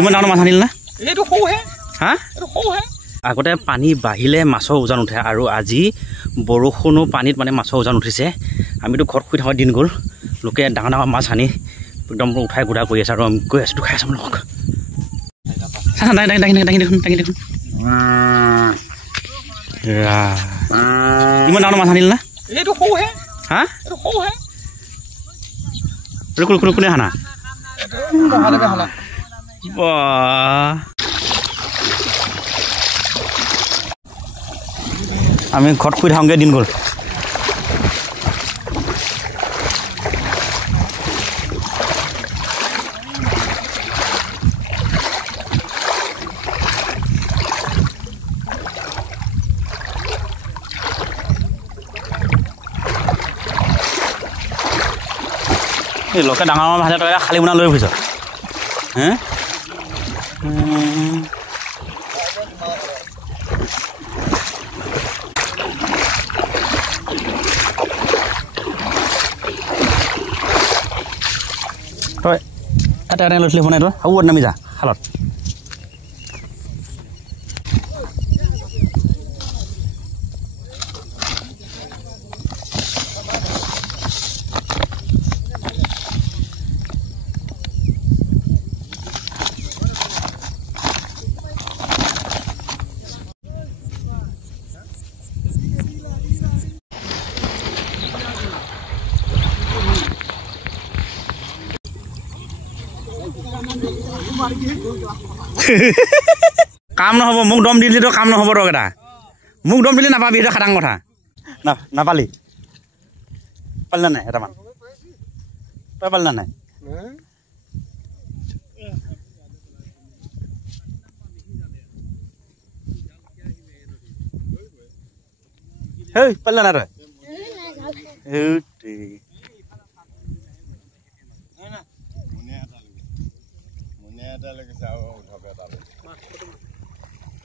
ইমান ডাঙৰ মাছ আনিল না এইটো সৌহে হা এইটো সৌহে আগতে পানী বাঢ়িলে মাছৰ ওজন উঠে আৰু আজি বৰষুণো পানীত মানে মাছৰ ওজন উঠিছে আমিতো ঘৰত শুই থকা দিন গ'ল লোকে ডাঙৰ ডাঙৰ মাছ আনি একদম উঠাই গুড়া কৰি আছে আৰু আমি গৈ আছোঁ খাই আছোঁ লগ দাঙি দেখোন ইমান ডাঙৰ মাছ আনিল না এইটো সৌহে হা এইটো সৌহে কোনে হানা আমি ঘৰত শুই থাকোঁগৈ দিন গ'ল লোকে ডাঙৰ ভাজা তই খালী বনাই লৈ ফুৰিছ হে তই এটা এটা লৈছিলি বনাই তই হ'ব নামি যা খালত কাম নহ'ব মোক দম দিলি তো কাম নহ'ব ৰকেইটা মোক দম দিলি নাপাবি সেইটো খাটাং কথা নাপালি পালি না নাই এটামান তই পালি না নাই হেই পালি না তই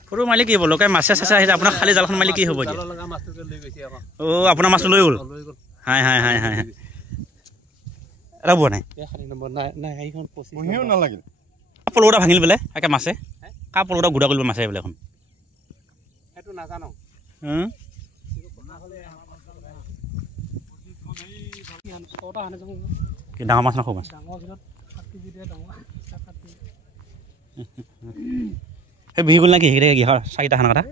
ফটো মাৰিলে কি হ'ব লোকে মাছে চাছে আহিছে আপোনাৰ খালী জালখন মাৰিলে কি হ'ব অ' আপোনাৰ মাছটো লৈ গ'ল হাই এটা বোৱা নাই পলৌ এটা ভাঙিল বোলে একে মাছে কাৰ পলৌ এটা গুড়া কৰিব মাছে বোলে এখন কি ডাঙৰ মাছ নাখাব মাছ সেই বিহু গ'ল নেকি সেইকেইটা কি হয় চাৰিটা খানা কথা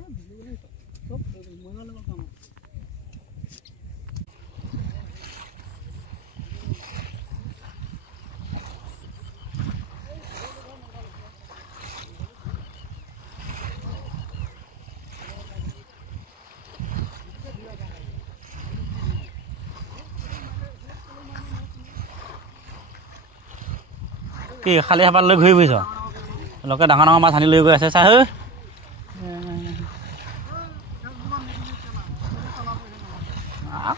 কি খালী হাপাত লৈ ঘূৰি ফুৰিছ লোকে ডাঙৰ ডাঙৰ মাছ আনি লৈ গৈ আছে চা হে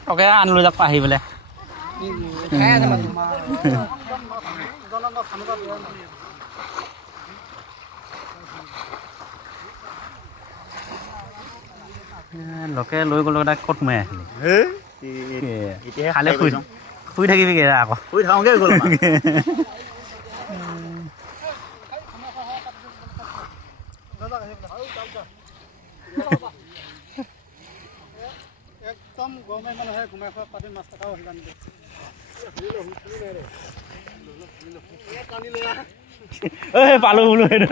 লোকে আনি লৈ যাক আহি পেলাই লোকে লৈ গ'ল তাক ক'ত সোমাই আছিলি খালে শুই থাকিবি আকৌ শুই থাকোঁগৈ গ'ল একদম গৰমে মানুহে ঘুমাই খোৱা পাতি মাছ কটাও পালো বোলো সেইটো